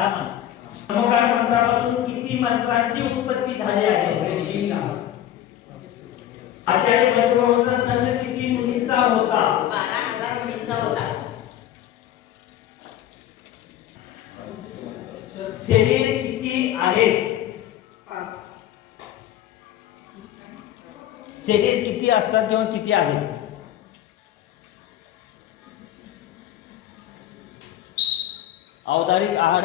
नमोकार मंत्रापासून किती मंत्रांची उत्पत्ती झाली आहे? आचार्य भद्रभाऊचा संघ किती मुलींचा होता? 12,000 मुलींचा होता. शरीर किती आहे? 5. शरीर किती असतात किंवा किती आहेत? औदारिक, आहार,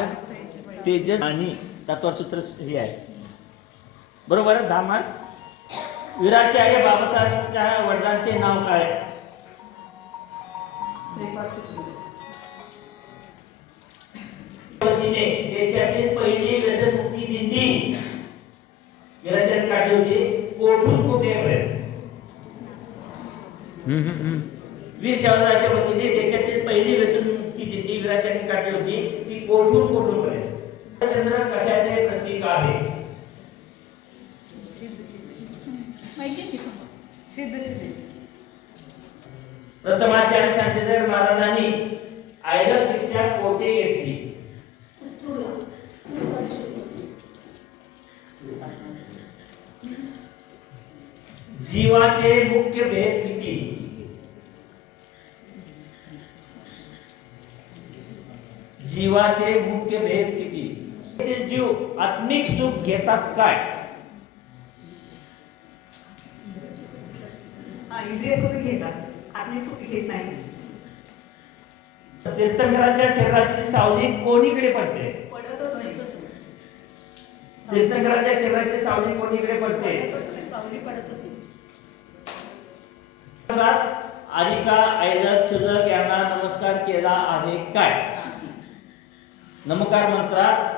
तेजस आणि तत्वसूत्र हे आहे. बरोबर आहे. 10 मार्क. वीराचार्य बाबासाहेबांच्या वडिलांचे नाव काय? देशातील पहिली व्यसनमुक्ती दिंडी वीराचार्य काढली होती. कोठून कोठेपर्यंत? वीर शहराच्या वतीने देशातील पहिली व्यसनमुक्ती दिंडी वीराचार्य काढली होती. ती कोठून कोठूनपर्यंत? चंद्र कशाचे प्रतीक आहे? प्रथमाचार्य शांतीधर महाराजांनी आयलक दीक्षा कोठे घेतली? जीवाचे मुख्य भेद किती? जीवाचे मुख्य भेद किती? जीव आत्मिक सुख घेतात काय? इंद्रिय सुख घेतात, आत्मिक सुख घेत नाही. तीर्थंकराच्या शरीराची सावली कोणीकडे पडते? पडतच नाही. तीर्थंकराच्या शरीराची सावली कोणीकडे पडते? सावली पडतच नाही. आरिका, ऐलक, चुलक यांना नमस्कार केला आहे काय? नमकार मंत्रात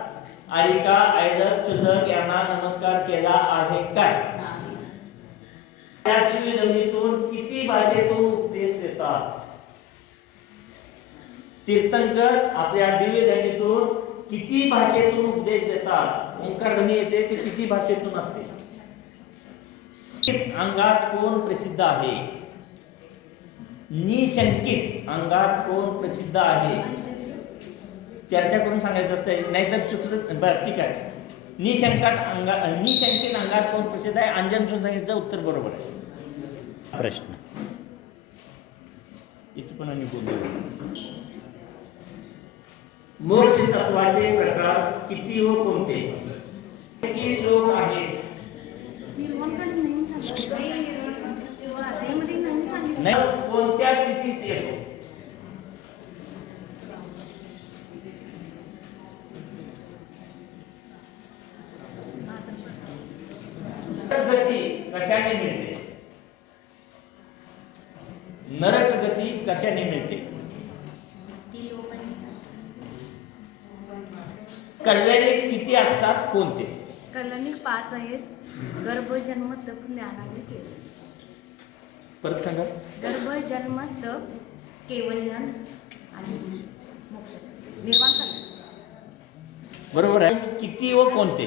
आरिका, ऐलक, चुलक यांना नमस्कार केला आहे काय? त्या दिव्यधनीतून किती भाषेतून उपदेश देतात? तीर्थंकर आपल्या दिव्यधनीतून किती भाषेतून उपदेश देतात? ओंकार ध्वनी येते ते किती भाषेतून असते? अंगात कोण प्रसिद्ध आहे? निशंकित अंगात कोण प्रसिद्ध आहे? चर्चा करून सांगायचं असतं, नाहीतर चुकलं. बरं, ठीक आहे. निशंकित अंगात कोण प्रसिद्ध आहे? अंजन सांगितलं उत्तर बरोबर आहे. प्रश्न इथे पण मोक्ष तत्वाचे प्रकार किती व कोणते? किती श्लोक आहेत? नाही, कोणत्या कितीच येतो? गती कशाने मिळते? नरक गती कशाने मिळते? कल्याणे किती असतात? कोणते? कल्याणिक 5 आहेत. गर्भ जन्म तप ज्ञानाने केले. परत सांगा. गर्भ जन्म तप केवल्यान आणि मोक्ष निर्वाण कल्याण. बरोबर आहे. किती व कोणते?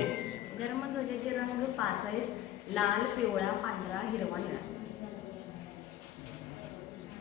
धर्मध्वजाचे रंग 5 आहेत. लाल, पिवळा, पांढरा, हिरवा, निळा.